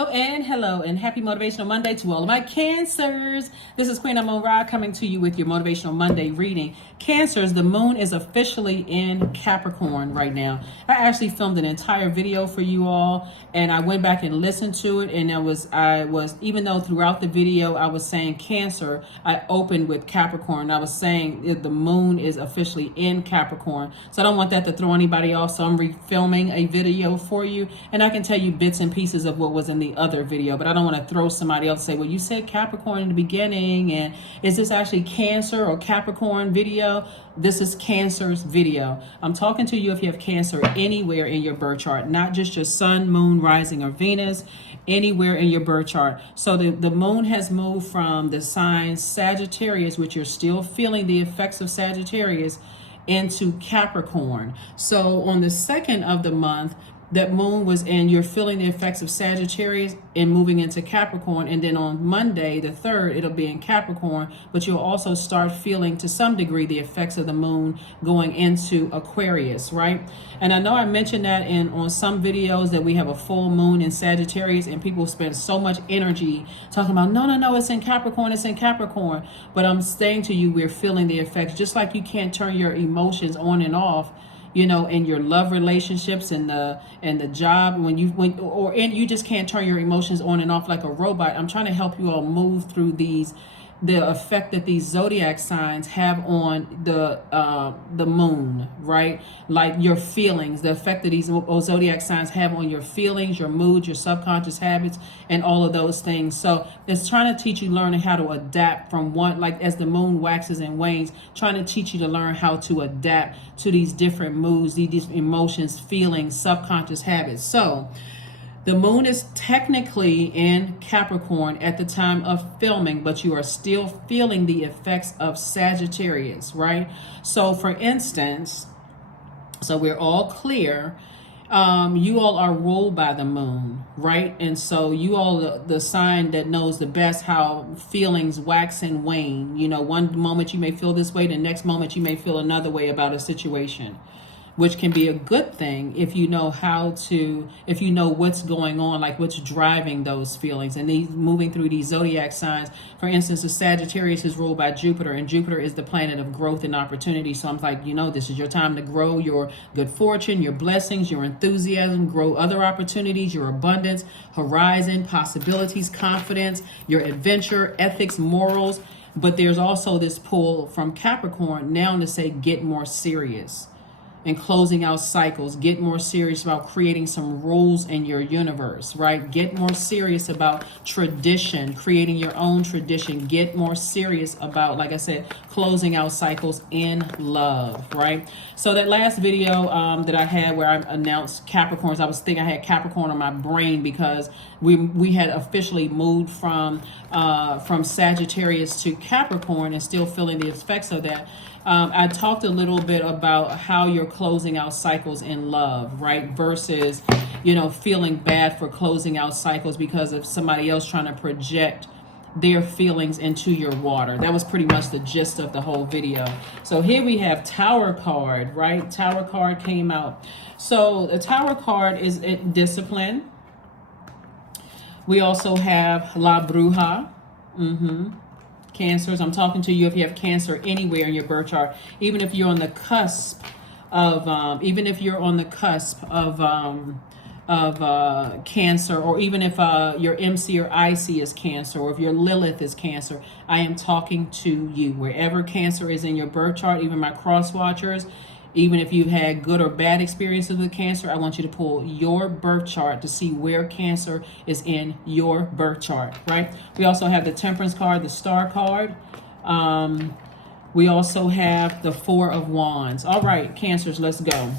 Hello and happy Motivational Monday to all of my Cancers. This is Queen Amun Ra coming to you with your Motivational Monday reading. Cancers, the moon is officially in Capricorn right now. I actually filmed an entire video for you all and I went back and listened to it, and I was even though throughout the video I was saying Cancer, I opened with Capricorn. I was saying the moon is officially in Capricorn. So I don't want that to throw anybody off. So I'm refilming a video for you, and I can tell you bits and pieces of what was in the other video, but I don't want to throw somebody else and say, well, you said Capricorn in the beginning, and is this actually Cancer or Capricorn video? This is Cancer's video. I'm talking to you if you have Cancer anywhere in your birth chart, not just your sun, moon, rising, or Venus, anywhere in your birth chart. So the moon has moved from the sign Sagittarius, which you're still feeling the effects of Sagittarius, into Capricorn. So on the 2nd of the month, that moon was in, you're feeling the effects of Sagittarius and moving into Capricorn. And then on Monday, the 3rd, it'll be in Capricorn, but you'll also start feeling to some degree the effects of the moon going into Aquarius, right? And I know I mentioned that on some videos that we have a full moon in Sagittarius, and people spend so much energy talking about, no, it's in Capricorn, it's in Capricorn. But I'm saying to you, we're feeling the effects, just like you can't turn your emotions on and off, you know, in your love relationships and the job, and you just can't turn your emotions on and off like a robot. I'm trying to help you all move through the effect that these zodiac signs have on the moon, right? Like your feelings, the effect that these zodiac signs have on your feelings, your mood, your subconscious habits, and all of those things. So it's trying to teach you learning how to adapt from one, like as the moon waxes and wanes, trying to teach you to learn how to adapt to these different moods, these emotions, feelings, subconscious habits. So the moon is technically in Capricorn at the time of filming, but you are still feeling the effects of Sagittarius, right? So for instance, so we're all clear, you all are ruled by the moon, right? And so you all, the sign that knows the best how feelings wax and wane. You know, one moment you may feel this way, the next moment you may feel another way about a situation, which can be a good thing if you know if you know what's going on, like what's driving those feelings. And these moving through these zodiac signs, for instance, the Sagittarius is ruled by Jupiter, and Jupiter is the planet of growth and opportunity. So I'm like, you know, this is your time to grow your good fortune, your blessings, your enthusiasm, grow other opportunities, your abundance, horizon, possibilities, confidence, your adventure, ethics, morals. But there's also this pull from Capricorn now to say, get more serious and closing out cycles. Get more serious about creating some rules in your universe, right? Get more serious about tradition, creating your own tradition. Get more serious about, like I said, closing out cycles in love, right? So that last video that I had where I announced Capricorns, I was thinking I had Capricorn on my brain because we had officially moved from Sagittarius to Capricorn and still feeling the effects of that. I talked a little bit about how you're closing out cycles in love, right? Versus, you know, feeling bad for closing out cycles because of somebody else trying to project their feelings into your water. That was pretty much the gist of the whole video. So here we have Tower card, right? Tower card came out. So the Tower card is discipline. We also have La Bruja. Cancers, I'm talking to you if you have Cancer anywhere in your birth chart, even if you're on the cusp of Cancer, or even if your MC or IC is Cancer, or if your Lilith is Cancer. I am talking to you wherever Cancer is in your birth chart. Even my cross watchers, even if you've had good or bad experiences with Cancer, I want you to pull your birth chart to see where Cancer is in your birth chart, right? We also have the Temperance card, the Star card. We also have the Four of Wands. All right, Cancers, let's go.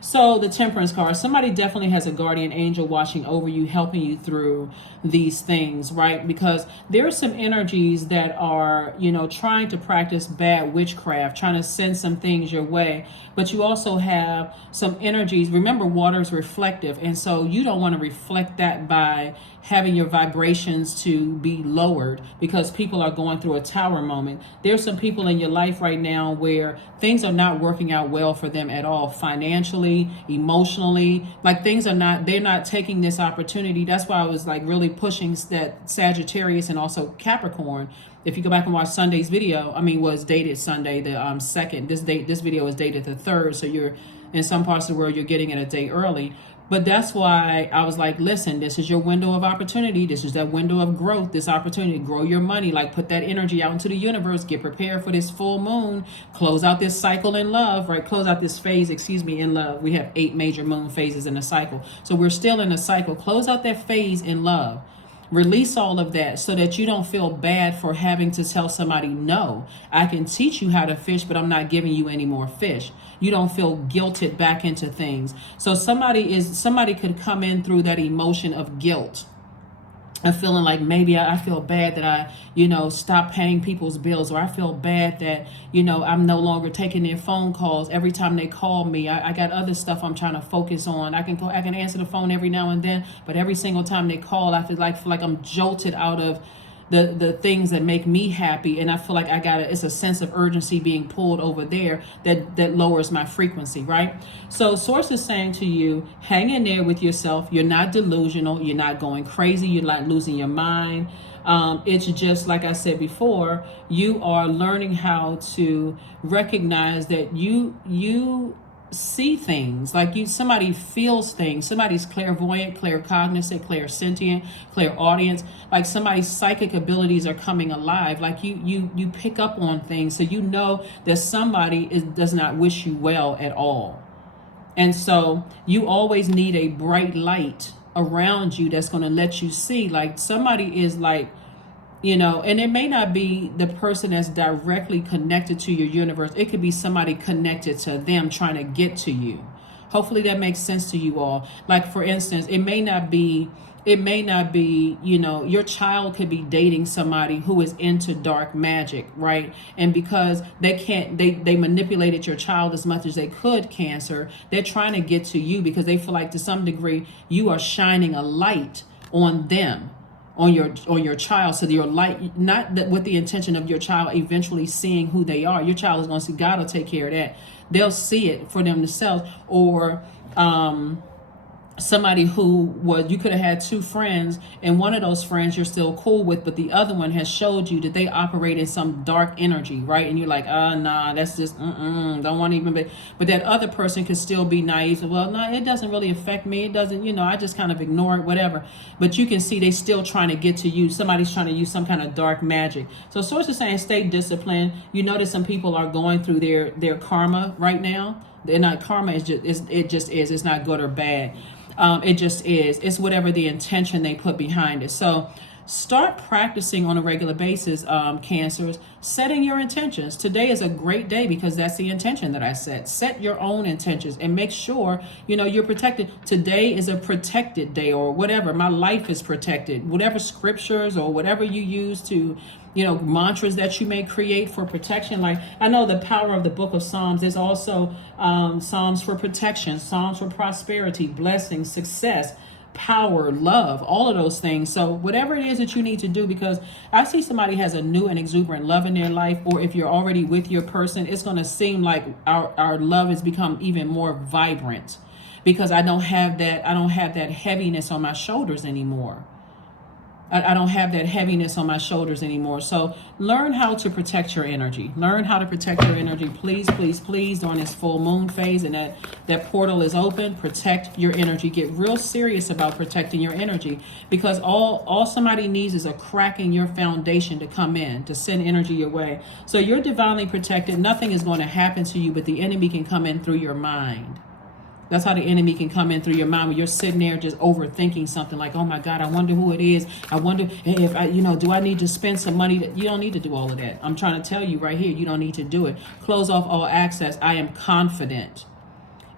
So the Temperance card, somebody definitely has a guardian angel watching over you, helping you through these things, right? Because there are some energies that are, you know, trying to practice bad witchcraft, trying to send some things your way. But you also have some energies. Remember, water is reflective. And so you don't want to reflect that by having your vibrations to be lowered because people are going through a tower moment. There's some people in your life right now where things are not working out well for them at all financially, mentally, emotionally. Like things are not, they're not taking this opportunity. That's why I was like really pushing that Sagittarius and also Capricorn. If you go back and watch Sunday's video, was dated Sunday the 2nd. This video is dated the 3rd. So you're in some parts of the world, you're getting it a day early. But that's why I was like, listen, this is your window of opportunity. This is that window of growth, this opportunity to grow your money. Like put that energy out into the universe. Get prepared for this full moon. Close out this cycle in love, right? Close out this phase, in love. We have 8 major moon phases in a cycle. So we're still in a cycle. Close out that phase in love. Release all of that so that you don't feel bad for having to tell somebody, no, I can teach you how to fish, but I'm not giving you any more fish. You don't feel guilted back into things. So somebody could come in through that emotion of guilt and feeling like maybe I feel bad that I, stop paying people's bills, or I feel bad that, I'm no longer taking their phone calls every time they call me. I got other stuff I'm trying to focus on. I can answer the phone every now and then, but every single time they call, I feel like I'm jolted out of the things that make me happy, and I feel like it's a sense of urgency being pulled over there that lowers my frequency, right? So source is saying to you, hang in there with yourself. You're not delusional, you're not going crazy, you're not losing your mind. It's just like I said before, you are learning how to recognize that you see things, like somebody feels things. Somebody's clairvoyant, claircognizant, clairsentient, clairaudience. Like somebody's psychic abilities are coming alive. Like you pick up on things, so you know that somebody does not wish you well at all. And so you always need a bright light around you that's going to let you see, like somebody is like, and it may not be the person that's directly connected to your universe. It could be somebody connected to them trying to get to you. Hopefully that makes sense to you all. Like for instance, it may not be, your child could be dating somebody who is into dark magic, right? And because they manipulated your child as much as they could, Cancer, they're trying to get to you because they feel like to some degree you are shining a light on them, on your child, so your light, not that with the intention of your child eventually seeing who they are. Your child is going to see, God will take care of that. They'll see it for them themselves. Or somebody you could have had 2 friends, and one of those friends you're still cool with, but the other one has showed you that they operate in some dark energy, right? And you're like, nah, that's just, don't want to even be. But that other person could still be naive. Well, no, it doesn't really affect me. It doesn't, I just kind of ignore it, whatever. But you can see they still trying to get to you. Somebody's trying to use some kind of dark magic. So source is saying stay disciplined. You notice some people are going through their karma right now. They're not, karma is just, it just is. It's not good or bad. It just is. It's whatever the intention they put behind it. So start practicing on a regular basis, Cancers, setting your intentions. Today is a great day because that's the intention that I set. Set your own intentions and make sure, you're protected. Today is a protected day, or whatever. My life is protected. Whatever scriptures or whatever you use to, mantras that you may create for protection. Like I know the power of the book of Psalms. There's also Psalms for protection, Psalms for prosperity, blessing, success, power, love, all of those things. So whatever it is that you need to do, because I see somebody has a new and exuberant love in their life, or if you're already with your person, it's going to seem like our love has become even more vibrant because I don't have that heaviness on my shoulders anymore. I don't have that heaviness on my shoulders anymore. So learn how to protect your energy. Learn how to protect your energy. Please, please, please, during this full moon phase and that portal is open, protect your energy. Get real serious about protecting your energy, because all somebody needs is a crack in your foundation to come in, to send energy your way. So you're divinely protected. Nothing is going to happen to you, but the enemy can come in through your mind. That's how the enemy can come in through your mind when you're sitting there just overthinking something like, oh my God, I wonder who it is. I wonder if do I need to spend some money? You don't need to do all of that. I'm trying to tell you right here, you don't need to do it. Close off all access. I am confident.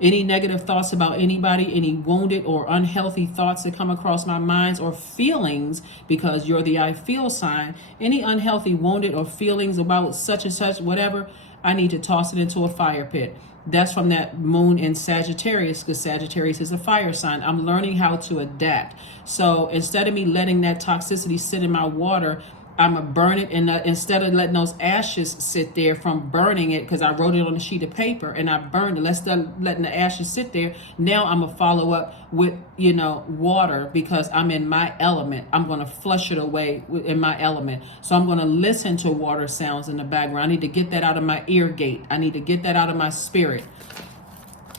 Any negative thoughts about anybody, any wounded or unhealthy thoughts that come across my mind or feelings, because you're the I feel sign, any unhealthy, wounded or feelings about such and such, whatever, I need to toss it into a fire pit. That's from that moon in Sagittarius, because Sagittarius is a fire sign. I'm learning how to adapt. So instead of me letting that toxicity sit in my water, I'm going to burn it. And instead of letting those ashes sit there from burning it, because I wrote it on a sheet of paper and I burned it, instead of letting the ashes sit there, now I'm going to follow up with, you know, water, because I'm in my element. I'm going to flush it away in my element. So I'm going to listen to water sounds in the background. I need to get that out of my ear gate. I need to get that out of my spirit.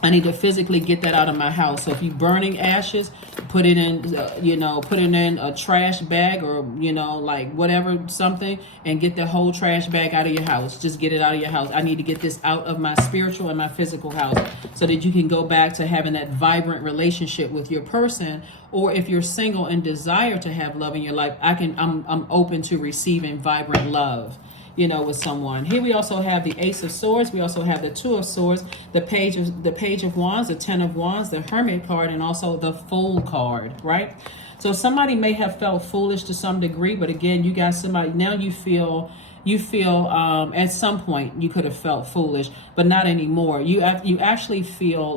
I need to physically get that out of my house. So if you're burning ashes, put it in, you know, put it in a trash bag, or, you know, like whatever, something, and get the whole trash bag out of your house. Just get it out of your house. I need to get this out of my spiritual and my physical house, so that you can go back to having that vibrant relationship with your person. Or if you're single and desire to have love in your life, I'm open to receiving vibrant love, you know, with someone. Here we also have the Ace of Swords. We also have the Two of Swords, the Page of Wands, the Ten of Wands, the Hermit card, and also the Fool card, right? So somebody may have felt foolish to some degree, but again, you got somebody, now you feel at some point you could have felt foolish, but not anymore. You actually feel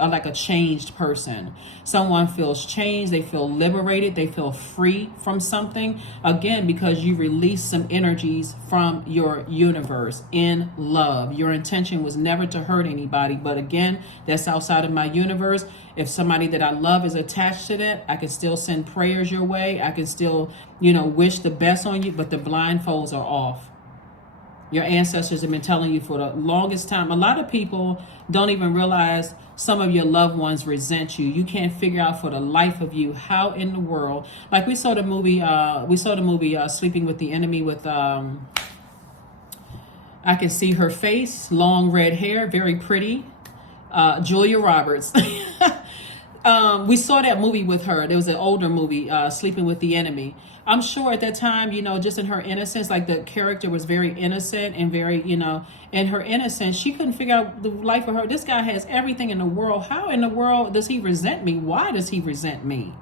like a changed person. Someone feels changed. They feel liberated. They feel free from something, again, because you released some energies from your universe in love. Your intention was never to hurt anybody, but again, that's outside of my universe. If somebody that I love is attached to that, I can still send prayers your way. I can still, you know, wish the best on you, but the blindfolds are off. Your ancestors have been telling you for the longest time. A lot of people don't even realize some of your loved ones resent you. You can't figure out for the life of you how in the world. Like we saw the movie Sleeping with the Enemy with I can see her face, long red hair, very pretty. Julia Roberts. We saw that movie with her. There was an older movie, Sleeping with the Enemy. I'm sure at that time, you know, just in her innocence, like the character was very innocent and very, you know, in her innocence, she couldn't figure out the life of her. This guy has everything in the world. How in the world does he resent me? Why does he resent me?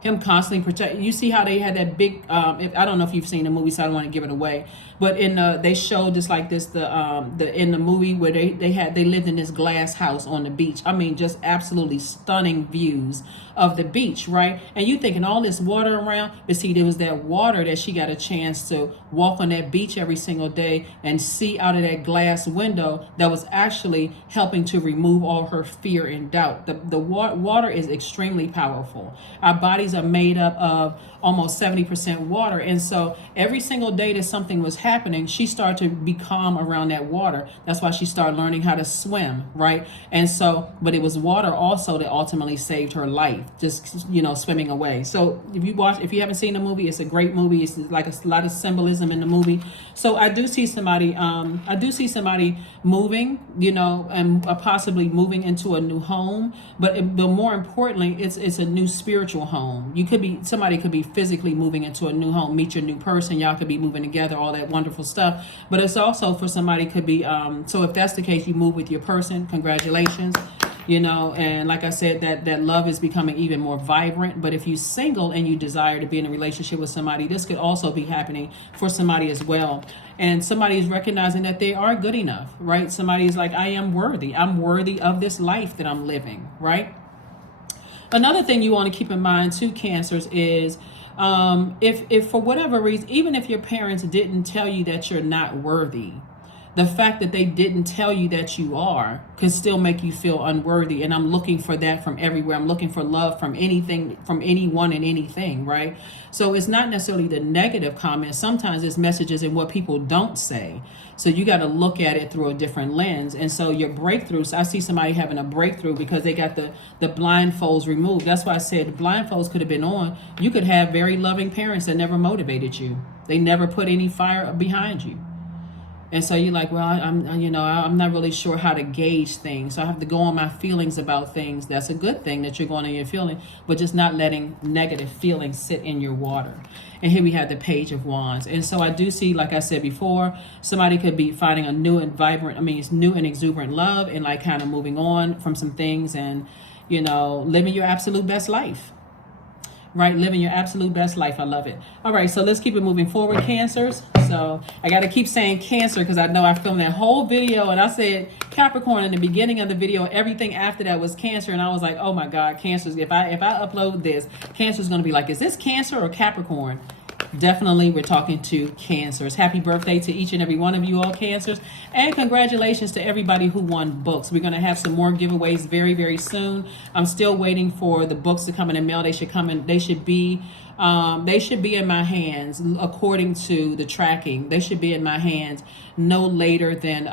Him constantly protect. You see how they had that big. I don't know if you've seen the movie, so I don't want to give it away. But they showed just like this in the movie where they lived in this glass house on the beach. I mean, just absolutely stunning views of the beach, right? And you thinking all this water around, but see, there was that water that she got a chance to walk on that beach every single day and see out of that glass window that was actually helping to remove all her fear and doubt. The water is extremely powerful. Our bodies are made up of almost 70% water, and so every single day that something was happening, she started to be calm around that water. That's why she started learning how to swim, right? And so, but it was water also that ultimately saved her life, just, you know, swimming away. So if you haven't seen the movie, it's a great movie. It's like a lot of symbolism in the movie. So I do see somebody moving, you know, and possibly moving into a new home, but more importantly, it's a new spiritual home. Somebody could be physically moving into a new home, meet your new person, y'all could be moving together, all that wonderful stuff. But it's also for somebody could be so if that's the case, you move with your person, congratulations, you know. And like I said, that love is becoming even more vibrant. But if you're single and you desire to be in a relationship with somebody, this could also be happening for somebody as well. And somebody is recognizing that they are good enough, right? Somebody is like, I am worthy. I'm worthy of this life that I'm living, right? Another thing you want to keep in mind too, Cancers, is if for whatever reason, even if your parents didn't tell you that you're not worthy, the fact that they didn't tell you that you are can still make you feel unworthy. And I'm looking for that from everywhere. I'm looking for love from anything, from anyone and anything, right? So it's not necessarily the negative comments. Sometimes it's messages and what people don't say. So you got to look at it through a different lens. And so your breakthroughs, I see somebody having a breakthrough because they got the blindfolds removed. That's why I said the blindfolds could have been on. You could have very loving parents that never motivated you. They never put any fire behind you. And so you're like, well, I'm not really sure how to gauge things. So I have to go on my feelings about things. That's a good thing that you're going on your feeling, but just not letting negative feelings sit in your water. And here we have the Page of Wands. And so I do see, like I said before, somebody could be finding a new and new and exuberant love and like kind of moving on from some things and, you know, living your absolute best life. Right? Living your absolute best life. I love it. All right. So let's keep it moving forward, Cancers. So I got to keep saying Cancer because I know I filmed that whole video and I said Capricorn in the beginning of the video. Everything after that was Cancer. And I was like, oh my God, Cancers. If I upload this, Cancer's going to be like, is this Cancer or Capricorn? definitely we're talking to Cancers. Happy birthday to each and every one of you all Cancers. And congratulations to everybody who won books. We're going to have some more giveaways very, very soon. I'm still waiting for the books to come in the mail. They should come in. They should be in my hands according to the tracking. They should be in my hands no later than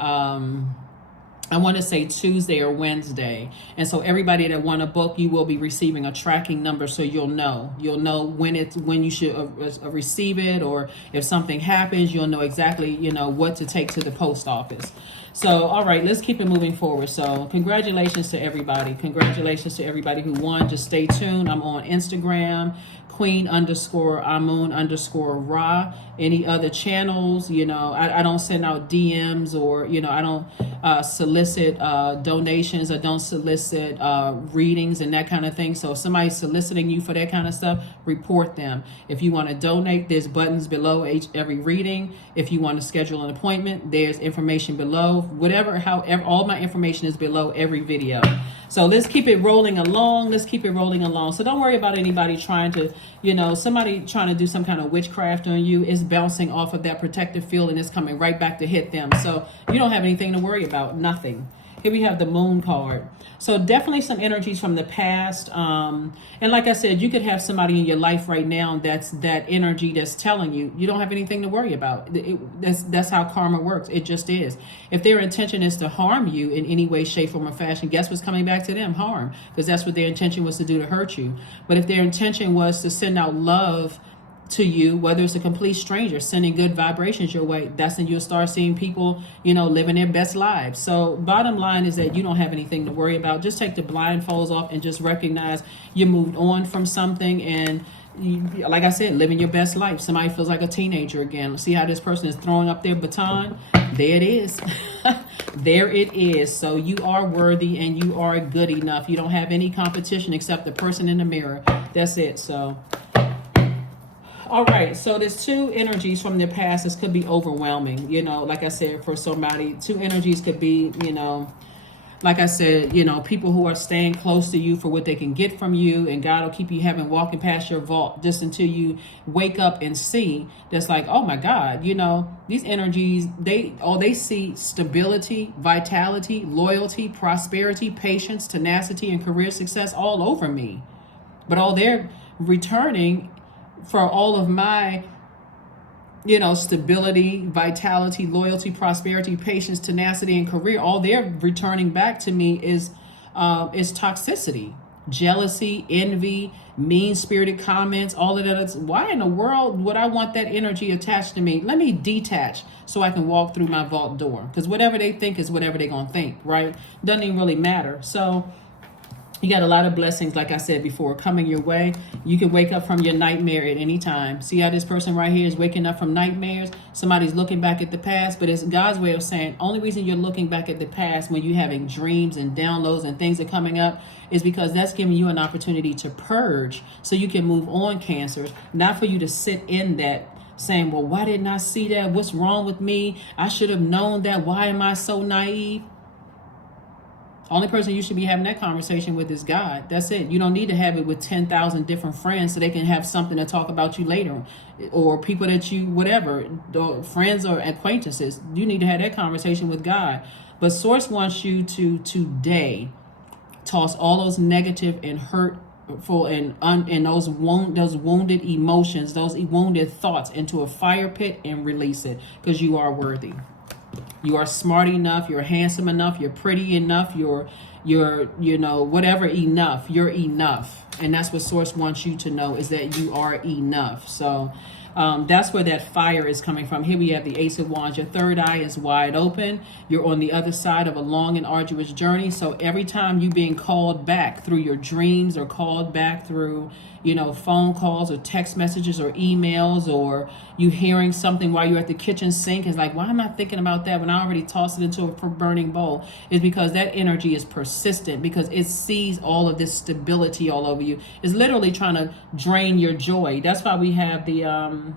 I want to say Tuesday or Wednesday. And so everybody that won a book, you will be receiving a tracking number, so you'll know when you should receive it, or if something happens, you'll know exactly, what to take to the post office. So, all right, let's keep it moving forward. So congratulations to everybody. Congratulations to everybody who won. Just stay tuned. I'm on Instagram, Queen_Amun_Ra. Any other channels, I don't send out DMs, or, I don't solicit donations, or don't solicit readings and that kind of thing. So if somebody's soliciting you for that kind of stuff, report them. If you want to donate, there's buttons below every reading. If you want to schedule an appointment, there's information below. However, all my information is below every video. So let's keep it rolling along. So don't worry about anybody trying to, somebody trying to do some kind of witchcraft on you. It's bouncing off of that protective field and it's coming right back to hit them. So you don't have anything to worry about. Nothing. Here we have the Moon card. So definitely some energies from the past. And like I said, you could have somebody in your life right now that's that energy that's telling you don't have anything to worry about. That's how karma works. It just is. If their intention is to harm you in any way, shape, form, or fashion, guess what's coming back to them? Harm. Because that's what their intention was to do, to hurt you. But if their intention was to send out love to you, whether it's a complete stranger sending good vibrations your way, that's when you'll start seeing people, living their best lives. So bottom line is that you don't have anything to worry about. Just take the blindfolds off and just recognize you moved on from something, and like I said, living your best life. Somebody feels like a teenager again. See how this person is throwing up their baton? There it is. There it is. So you are worthy and you are good enough. You don't have any competition except the person in the mirror. That's it. So all right, so there's two energies from the past. This could be overwhelming, like I said, for somebody. Two energies could be, like I said, people who are staying close to you for what they can get from you, and God will keep you walking past your vault just until you wake up and see that's like, oh my God, these energies, they see stability, vitality, loyalty, prosperity, patience, tenacity, and career success all over me. But all they're returning for all of my, stability, vitality, loyalty, prosperity, patience, tenacity, and career, all they're returning back to me is toxicity, jealousy, envy, mean-spirited comments, all of that. Why in the world would I want that energy attached to me? Let me detach so I can walk through my vault door, because whatever they think is whatever they're going to think, right? Doesn't even really matter. So you got a lot of blessings, like I said before, coming your way. You can wake up from your nightmare at any time. See how this person right here is waking up from nightmares? Somebody's looking back at the past, but it's God's way of saying, only reason you're looking back at the past when you're having dreams and downloads and things are coming up is because that's giving you an opportunity to purge so you can move on, Cancers. Not for you to sit in that saying, well, why didn't I see that? What's wrong with me? I should have known that. Why am I so naive? Only person you should be having that conversation with is God. That's it. You don't need to have it with 10,000 different friends so they can have something to talk about you later, or people that you, whatever, friends or acquaintances. You need to have that conversation with God. But Source wants you to today toss all those negative and hurtful and those wounded emotions, those wounded thoughts into a fire pit and release it, because you are worthy. You are smart enough, you're handsome enough, you're pretty enough, you're whatever enough, you're enough. And that's what Source wants you to know, is that you are enough. So that's where that fire is coming from. Here we have the Ace of Wands. Your third eye is wide open. You're on the other side of a long and arduous journey. So every time you being called back through your dreams, or called back through, phone calls or text messages or emails, or you hearing something while you're at the kitchen sink, is like, why am I thinking about that when I already tossed it into a burning bowl? Is because that energy is persistent, because it sees all of this stability all over you. It's literally trying to drain your joy. That's why we have the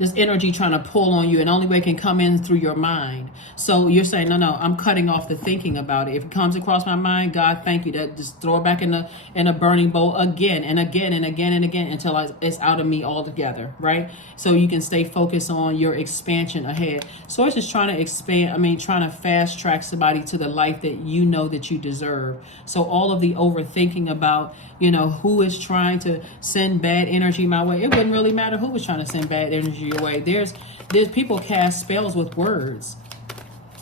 this energy trying to pull on you, and only way it can come in through your mind. So you're saying, no, I'm cutting off the thinking about it. If it comes across my mind, God, thank you. That just throw it back in a burning bowl again and again and again and again until it's out of me altogether, right? So you can stay focused on your expansion ahead. So it's just trying to expand. Trying to fast track somebody to the life that you know that you deserve. So all of the overthinking about, who is trying to send bad energy my way, it wouldn't really matter who was trying to send bad energy your way. There's people cast spells with words.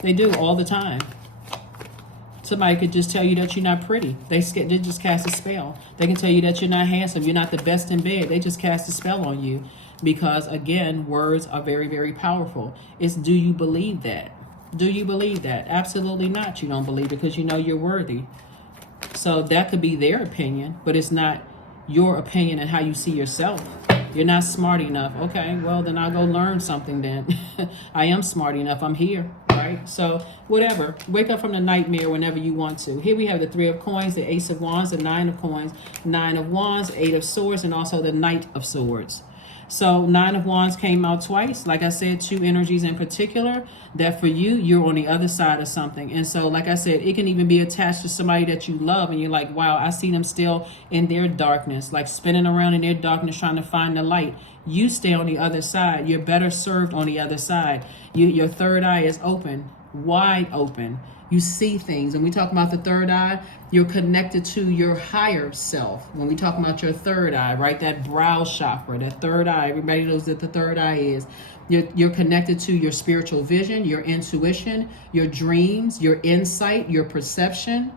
They do all the time. Somebody could just tell you that you're not pretty. They just cast a spell. They can tell you that you're not handsome. You're not the best in bed. They just cast a spell on you. Because again, words are very, very powerful. It's, do you believe that? Do you believe that? Absolutely not. You don't believe it because you know you're worthy. So that could be their opinion, but it's not your opinion and how you see yourself. You're not smart enough. Okay, well, then I'll go learn something then. I am smart enough. I'm here, right? So whatever. Wake up from the nightmare whenever you want to. Here we have the 3 of coins, the Ace of Wands, the 9 of coins, 9 of Wands, 8 of Swords, and also the Knight of Swords. So 9 of Wands came out twice. Like I said, 2 energies in particular, that for you, you're on the other side of something. And so, like I said, it can even be attached to somebody that you love. And you're like, wow, I see them still in their darkness, like spinning around in their darkness, trying to find the light. You stay on the other side. You're better served on the other side. Your third eye is open, wide open. You see things. When we talk about the third eye, you're connected to your higher self. When we talk about your third eye, right, that brow chakra, that third eye, everybody knows that the third eye is. You're connected to your spiritual vision, your intuition, your dreams, your insight, your perception,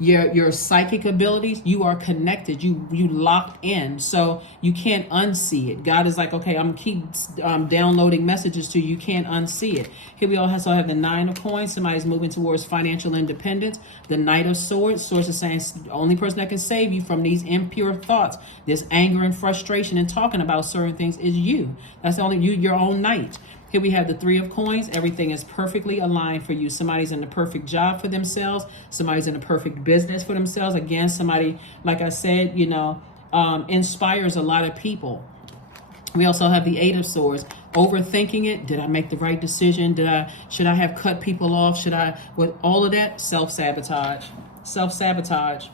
your psychic abilities. You are connected. You locked in, so you can't unsee it. God is like, okay, I'm keep downloading messages to you. You can't unsee it. Here we also have the 9 of coins. Somebody's moving towards financial independence. The Knight of Swords. Swords is saying the only person that can save you from these impure thoughts, this anger and frustration and talking about certain things is you. That's only you, your own knight. Here we have the 3 of coins. Everything is perfectly aligned for you. Somebody's in the perfect job for themselves. Somebody's in the perfect business for themselves. Again, somebody, like I said, inspires a lot of people. We also have the 8 of Swords. Overthinking it. Did I make the right decision? Should I have cut people off? With all of that, self-sabotage. Self-sabotage.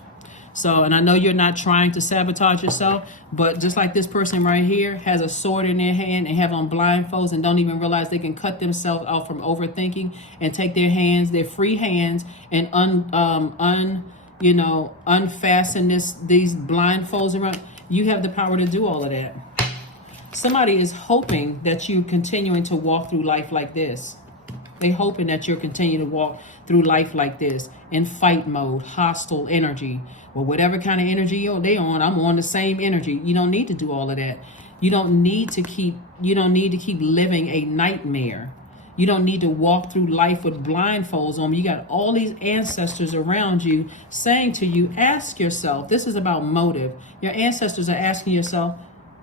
So, and I know you're not trying to sabotage yourself, but just like this person right here has a sword in their hand and have on blindfolds and don't even realize they can cut themselves out from overthinking and take their free hands and unfasten these blindfolds around. You have the power to do all of that. Somebody is hoping that you're continuing to walk through life like this. They hoping that you're continuing to walk through life like this in fight mode, hostile energy. Well, whatever kind of energy they on, I'm on the same energy. You don't need to do all of that. You don't need to keep living a nightmare. You don't need to walk through life with blindfolds on. You got all these ancestors around you saying to you, ask yourself, this is about motive. Your ancestors are asking yourself,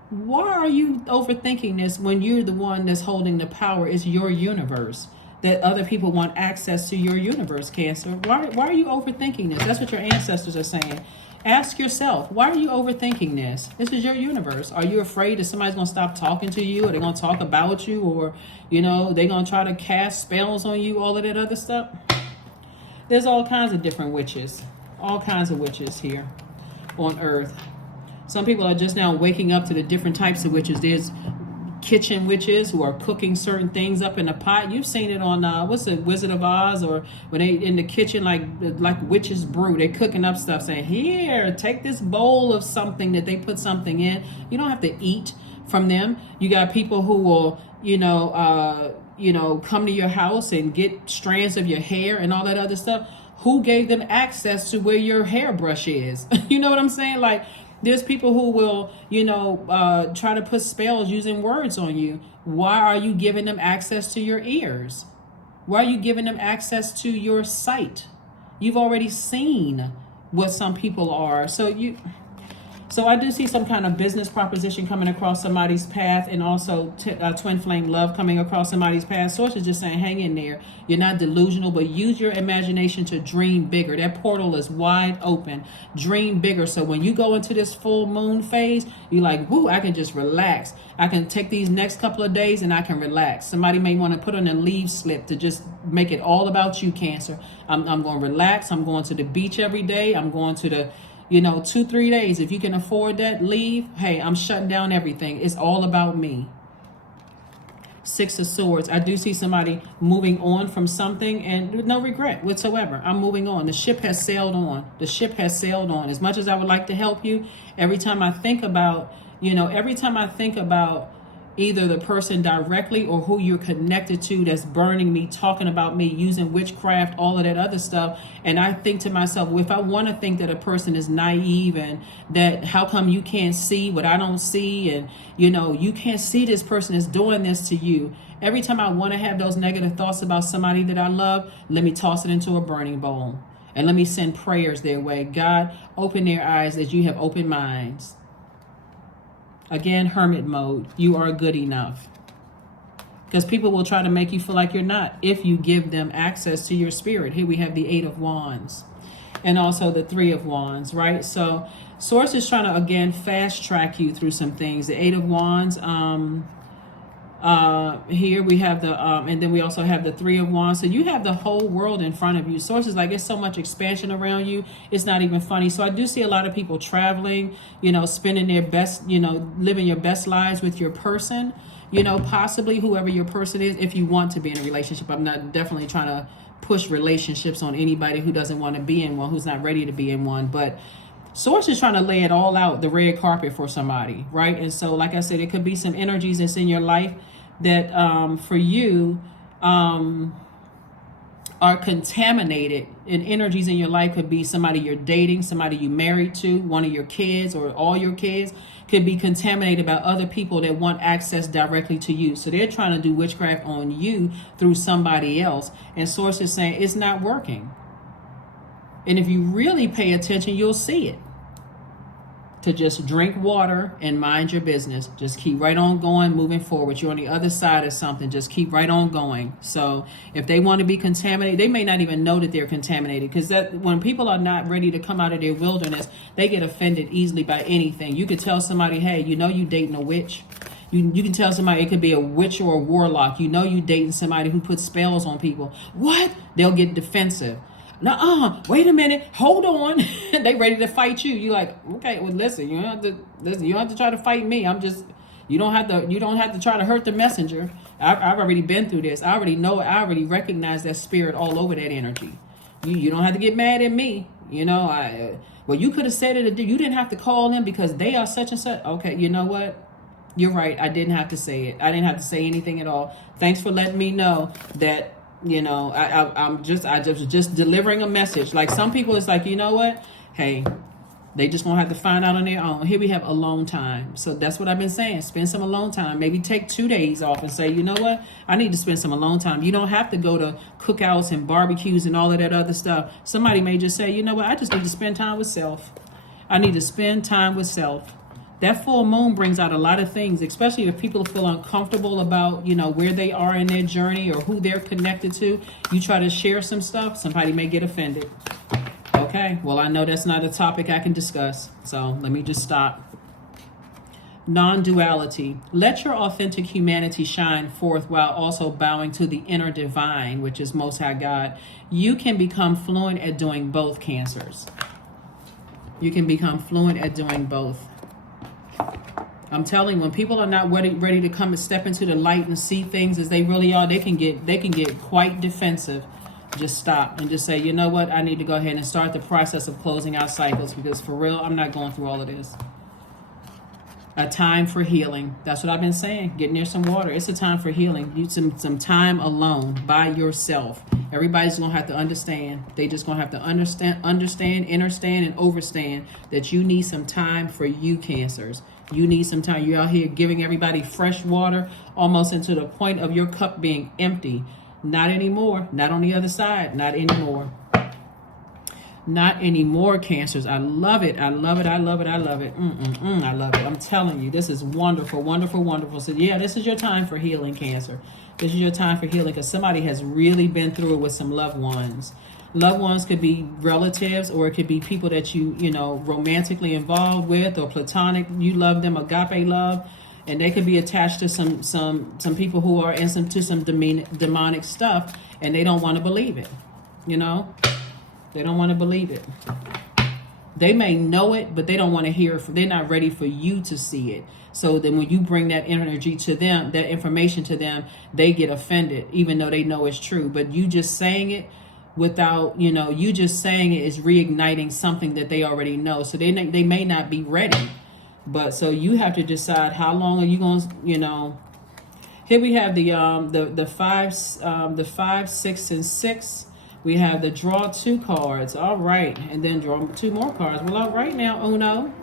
why are you overthinking this when you're the one that's holding the power? It's your universe. That other people want access to your universe, Cancer. Why are you overthinking this? That's what your ancestors are saying. Ask yourself, why are you overthinking this? This is your universe. Are you afraid that somebody's going to stop talking to you, or they're going to talk about you, or, they're going to try to cast spells on you, all of that other stuff? There's all kinds of different witches. All kinds of witches here on Earth. Some people are just now waking up to the different types of witches. There's kitchen witches who are cooking certain things up in a pot. You've seen it on what's the Wizard of Oz, or when they in the kitchen like witches brew, they're cooking up stuff saying, here, take this bowl of something that they put something in. You don't have to eat from them. You got people who will come to your house and get strands of your hair and all that other stuff. Who gave them access to where your hairbrush is? You know what I'm saying? Like, there's people who will, try to put spells using words on you. Why are you giving them access to your ears? Why are you giving them access to your sight? You've already seen what some people are. So So I do see some kind of business proposition coming across somebody's path, and also twin flame love coming across somebody's path. Source is just saying, hang in there. You're not delusional, but use your imagination to dream bigger. That portal is wide open. Dream bigger. So when you go into this full moon phase, you're like, woo, I can just relax. I can take these next couple of days and I can relax. Somebody may want to put on a leave slip to just make it all about you, Cancer. I'm going to relax. I'm going to the beach every day. I'm going to the 2-3 days. If you can afford that, leave. Hey, I'm shutting down everything. It's all about me. 6 of Swords. I do see somebody moving on from something and with no regret whatsoever. I'm moving on. The ship has sailed on. The ship has sailed on. As much as I would like to help you, every time I think about, either the person directly or who you're connected to that's burning me, talking about me, using witchcraft, all of that other stuff. And I think to myself, well, if I want to think that a person is naive and that how come you can't see what I don't see, and you can't see this person is doing this to you. Every time I want to have those negative thoughts about somebody that I love, let me toss it into a burning bowl and let me send prayers their way. God, open their eyes as you have opened minds. Again, hermit mode. You are good enough. Because people will try to make you feel like you're not if you give them access to your spirit. Here we have the 8 of Wands and also the 3 of Wands, right? So Source is trying to, again, fast track you through some things. The 8 of Wands, here we have the, and then we also have the 3 of Wands. So you have the whole world in front of you. Source is like, it's so much expansion around you. It's not even funny. So I do see a lot of people traveling, spending their best, living your best lives with your person, possibly whoever your person is, if you want to be in a relationship. I'm not definitely trying to push relationships on anybody who doesn't want to be in one, who's not ready to be in one. But Source is trying to lay it all out, the red carpet for somebody, right? And so, like I said, it could be some energies that's in your life that for you are contaminated, and energies in your life could be somebody you're dating, somebody you married to, one of your kids or all your kids could be contaminated by other people that want access directly to you. So they're trying to do witchcraft on you through somebody else. And Source is saying it's not working. And if you really pay attention, you'll see it. To just drink water and mind your business. Just keep right on going, moving forward. You're on the other side of something. Just keep right on going. So if they want to be contaminated, they may not even know that they're contaminated, because that when people are not ready to come out of their wilderness, they get offended easily by anything. You could tell somebody, hey, you dating a witch. You can tell somebody it could be a witch or a warlock. You dating somebody who puts spells on people. What? They'll get defensive. Wait a minute, hold on. They ready to fight you. You like, okay, well, listen, you don't have to try to fight me. You don't have to try to hurt the messenger. I've already been through this. I already know it. I already recognize that spirit all over that energy. You don't have to get mad at me. Well, you could have said it. You didn't have to call them because they are such and such. Okay, you know what? You're right. I didn't have to say it. I didn't have to say anything at all. Thanks for letting me know that. I'm just delivering a message. Like some people, it's like, you know what? Hey, they just gonna have to find out on their own. Here we have alone time. So that's what I've been saying. Spend some alone time. Maybe take 2 days off and say, you know what? I need to spend some alone time. You don't have to go to cookouts and barbecues and all of that other stuff. Somebody may just say, you know what? I just need to spend time with self. I need to spend time with self. That full moon brings out a lot of things, especially if people feel uncomfortable about, where they are in their journey or who they're connected to. You try to share some stuff, somebody may get offended. Okay, well, I know that's not a topic I can discuss, so let me just stop. Non-duality. Let your authentic humanity shine forth while also bowing to the inner divine, which is Most High God. You can become fluent at doing both, Cancers. You can become fluent at doing both. I'm telling you, when people are not ready to come and step into the light and see things as they really are, they can get quite defensive. Just stop and just say, you know what? I need to go ahead and start the process of closing out cycles, because for real, I'm not going through all of this. A time for healing. That's what I've been saying. Get near some water. It's a time for healing. You some time alone by yourself. Everybody's gonna have to understand. They just gonna have to understand, understand, and overstand that you need some time for you, Cancers. You need some time. You're out here giving everybody fresh water, almost into the point of your cup being empty. Not anymore. Not on the other side. Not anymore. Not anymore, Cancers. I love it. I love it. I love it. I love it. I love it. I'm telling you, this is wonderful, wonderful, wonderful. So yeah, this is your time for healing, Cancer. This is your time for healing because somebody has really been through it with some loved ones. Loved ones could be relatives, or it could be people that you know, romantically involved with, or platonic. You love them, agape love, and they could be attached to some people who are in some demonic stuff, and they don't want to believe it. You know. They don't want to believe it. They may know it, but they don't want to hear it. They're not ready for you to see it. So then when you bring that energy to them, that information to them, they get offended, even though they know it's true. But you just saying it without, you know, you just saying it is reigniting something that they already know. So they may not be ready. But so you have to decide how long are you going to, you know. Here we have the 5, 6, and 6. We have the draw 2 cards. All right. And then draw 2 more cards. Well, all right now, uno.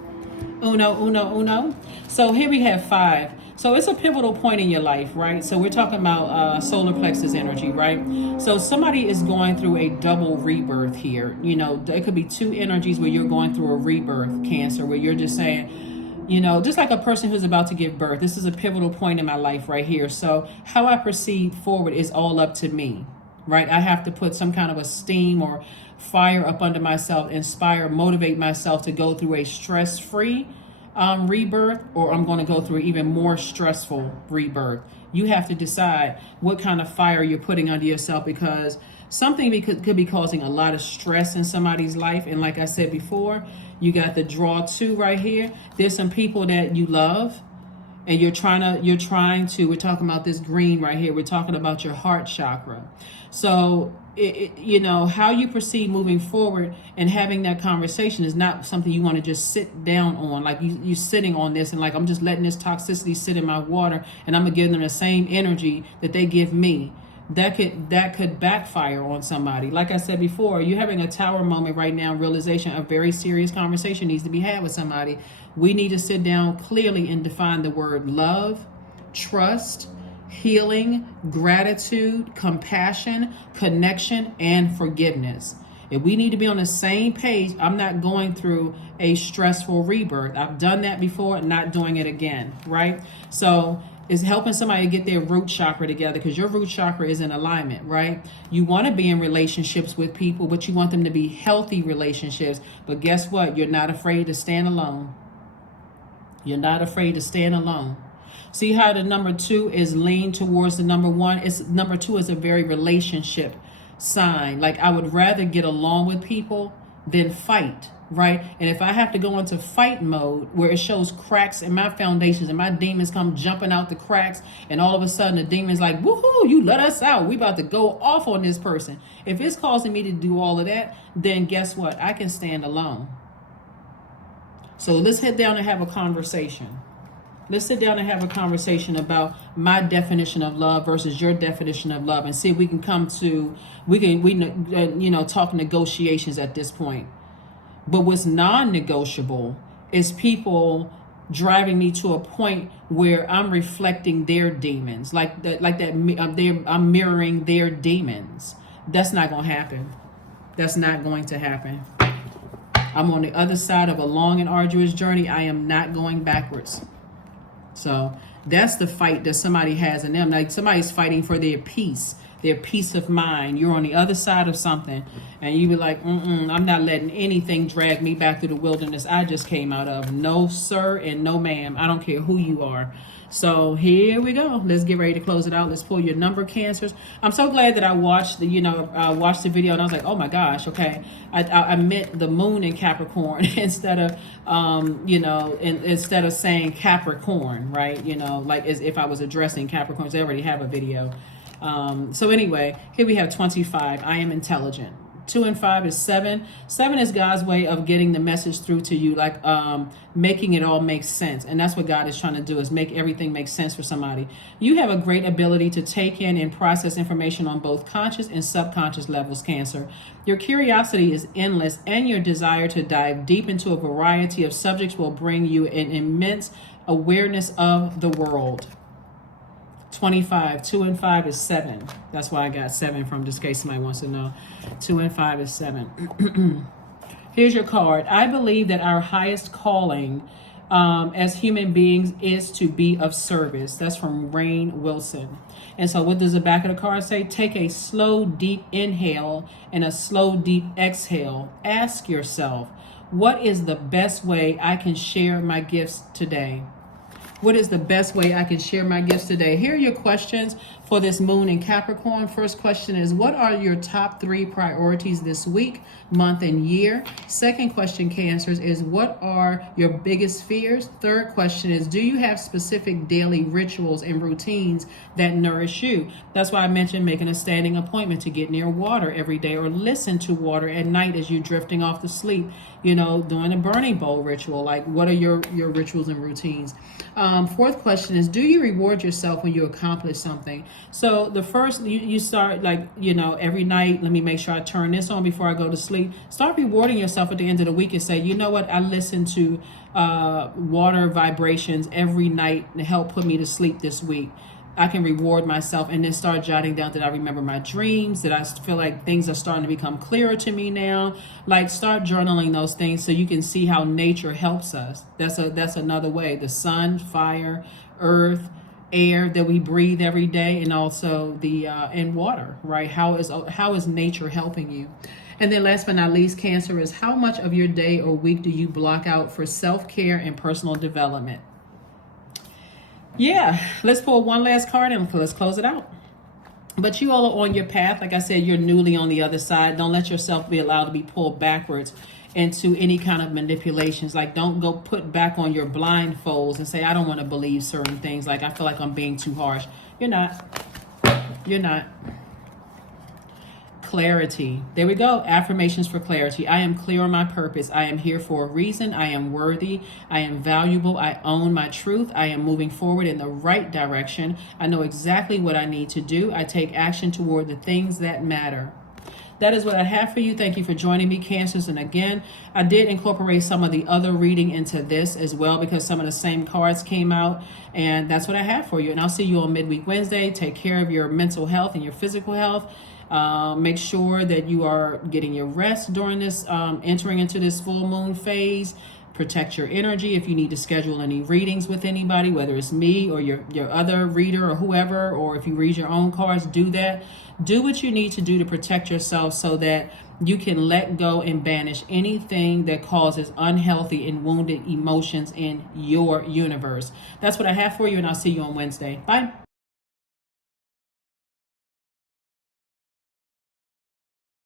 So here we have 5. So it's a pivotal point in your life, right? So we're talking about solar plexus energy, right? So somebody is going through a double rebirth here. You know, it could be 2 energies where you're going through a rebirth, Cancer, where you're just saying, you know, just like a person who's about to give birth. This is a pivotal point in my life right here. So how I proceed forward is all up to me. Right, I have to put some kind of a steam or fire up under myself, inspire, motivate myself to go through a stress-free rebirth, or I'm going to go through an even more stressful rebirth. You have to decide what kind of fire you're putting under yourself, because something could be causing a lot of stress in somebody's life. And like I said before, you got the draw 2 right here. There's some people that you love, and you're trying to, we're talking about this green right here. We're talking about your heart chakra. So, you know, how you proceed moving forward and having that conversation is not something you want to just sit down on. Like you sitting on this and like, I'm just letting this toxicity sit in my water and I'm going to give them the same energy that they give me. That could backfire on somebody. Like I said before, you're having a tower moment right now, realization, a very serious conversation needs to be had with somebody. We need to sit down clearly and define the word love, trust, healing, gratitude, compassion, connection, and forgiveness. If we need to be on the same page, I'm not going through a stressful rebirth. I've done that before, not doing it again, right? So it's helping somebody get their root chakra together, because your root chakra is in alignment, right? You want to be in relationships with people, but you want them to be healthy relationships. But guess what? You're not afraid to stand alone. You're not afraid to stand alone. See how the number 2 is leaned towards the number 1? Number 2 is a very relationship sign. Like, I would rather get along with people than fight, right? And if I have to go into fight mode where it shows cracks in my foundations and my demons come jumping out the cracks, and all of a sudden the demon's like, woohoo, you let us out. We about to go off on this person. If it's causing me to do all of that, then guess what? I can stand alone. So let's head down and have a conversation. Let's sit down and have a conversation about my definition of love versus your definition of love, and see if we can come to, talk negotiations at this point. But what's non-negotiable is people driving me to a point where I'm reflecting their demons, I'm mirroring their demons. That's not going to happen. That's not going to happen. I'm on the other side of a long and arduous journey. I am not going backwards. So that's the fight that somebody has in them. Like, somebody's fighting for their peace of mind. You're on the other side of something, and you be like, I'm not letting anything drag me back to the wilderness I just came out of. No, sir, and no, ma'am. I don't care who you are. So here we go. Let's get ready to close it out. Let's pull your number, Cancers. I'm so glad that I watched the video, and I was like, oh my gosh, okay. I meant the moon in Capricorn instead of, instead of saying Capricorn, right? You know, like as if I was addressing Capricorns. I already have a video. So anyway, here we have 25. I am intelligent. 2 and 5 is 7. 7 is God's way of getting the message through to you, like making it all make sense. And that's what God is trying to do, is make everything make sense for somebody. You have a great ability to take in and process information on both conscious and subconscious levels, Cancer. Your curiosity is endless, and your desire to dive deep into a variety of subjects will bring you an immense awareness of the world. 25. 2 and 5 is 7. That's why I got 7 from, just in case somebody wants to know. 2 and 5 is 7. Here's your card. I believe that our highest calling as human beings is to be of service. That's from Rain Wilson. And so what does the back of the card say? Take a slow, deep inhale and a slow, deep exhale. Ask yourself, what is the best way I can share my gifts today? What is the best way I can share my gifts today? Here are your questions for this moon in Capricorn. First question is, what are your top 3 priorities this week, month, and year? Second question, Cancers, is what are your biggest fears? Third question is, do you have specific daily rituals and routines that nourish you? That's why I mentioned making a standing appointment to get near water every day, or listen to water at night as you're drifting off to sleep, doing a burning bowl ritual. Like, what are your rituals and routines? Fourth question is, do you reward yourself when you accomplish something? So the first, you start every night, let me make sure I turn this on before I go to sleep. Start rewarding yourself at the end of the week and say, you know what, I listen to water vibrations every night to help put me to sleep this week. I can reward myself, and then start jotting down that I remember my dreams, that I feel like things are starting to become clearer to me now. Like, start journaling those things so you can see how nature helps us. That's another way. The sun, fire, earth, air that we breathe every day, and also the and water, right? How is nature helping you? And then last but not least, Cancer, is how much of your day or week do you block out for self-care and personal development? Yeah, let's pull one last card and let's close it out. But you all are on your path. Like I said, you're newly on the other side. Don't let yourself be allowed to be pulled backwards into any kind of manipulations. Like, don't go put back on your blindfolds and say, I don't want to believe certain things. Like, I feel like I'm being too harsh. You're not. You're not. Clarity. There we go. Affirmations for clarity. I am clear on my purpose. I am here for a reason. I am worthy. I am valuable. I own my truth. I am moving forward in the right direction. I know exactly what I need to do. I take action toward the things that matter. That is what I have for you. Thank you for joining me, Cancers. And again, I did incorporate some of the other reading into this as well, because some of the same cards came out, and that's what I have for you. And I'll see you on Midweek Wednesday. Take care of your mental health and your physical health. Make sure that you are getting your rest during this, entering into this full moon phase. Protect your energy. If you need to schedule any readings with anybody, whether it's me or your other reader or whoever, or if you read your own cards, do that. Do what you need to do to protect yourself so that you can let go and banish anything that causes unhealthy and wounded emotions in your universe. That's what I have for you, and I'll see you on Wednesday. Bye.